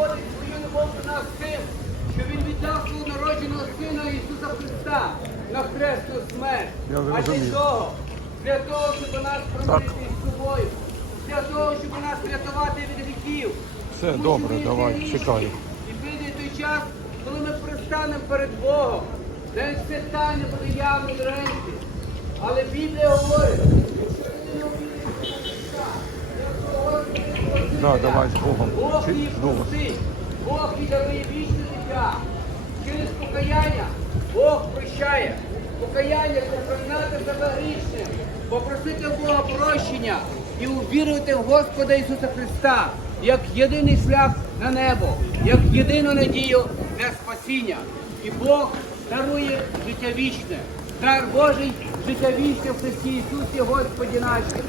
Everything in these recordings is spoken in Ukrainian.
доводить свою любов до нас тим, що він віддав свого народженого сина Ісуса Христа на хресну смерть. А для того, для того, щоб нас промити з собою, для того, щоб нас врятувати від віків. Все Тому, добре, давай, чекаю. І піде той час, коли ми пристанемо перед Богом. де все стане буде явно в але Біблія говорить. Да, давай з Богом. Бог її простить, Бог їй дарує вічне життя. Через покаяння Бог прощає. Покаяння признати себе грішним, попросити Бога прощення і увірувати в Господа Ісуса Христа як єдиний шлях на небо, як єдину надію для спасіння. І Бог дарує життя вічне. Дар Божий життя в Христі Ісусі Господі нашому.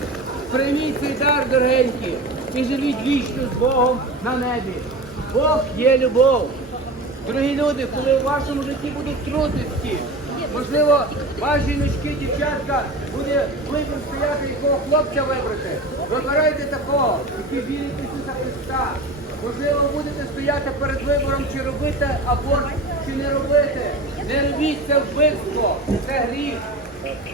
Прийміть цей дар, дорогенькі, і живіть вічно з Богом на небі. Бог є любов. Дорогі люди, коли у вашому житті будуть трудності, можливо, ваші жіночки, дівчатка, буде вибір стояти, якого хлопця вибрати. Вибирайте такого, який вірить в Ісуса Христа. Стояти перед вибором, чи робити аборт, чи не робити. Не робіть це вбивство, це гріх.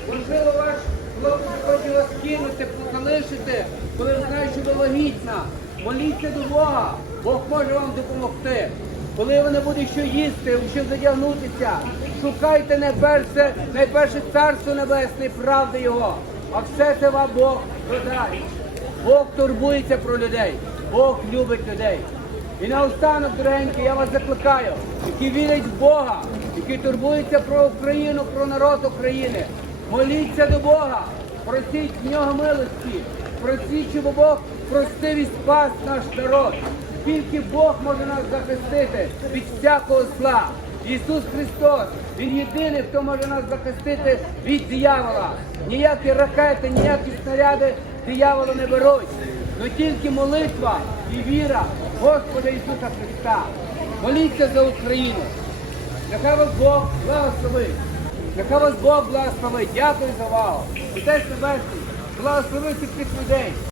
Можливо, ваш хлопець хоче вас кинути, залишити, коли ви знаєте, що ви вагітна. Моліться до Бога, Бог може вам допомогти. Коли ви не буде що їсти, що задягнутися, шукайте найперше, найперше царство небесне, правди Його, а все це вам Бог додасть. Бог турбується про людей, Бог любить людей. І наостанок, дорогенькі, я вас закликаю, які вірять в Бога, які турбуються про Україну, про народ України. Моліться до Бога, просіть в нього милості, просіть, щоб Бог простив і спас наш народ. Тільки Бог може нас захистити від всякого зла. Ісус Христос, Він єдиний, хто може нас захистити від диявола. Ніякі ракети, ніякі снаряди диявола не беруть. Но тільки молитва і віра Господа Ісуса Христа. Моліться за Україну. Нехай вас Бог благословить. Нехай вас Бог благословить. Дякую за увагу. Отець Небесний, благослови всіх цих людей.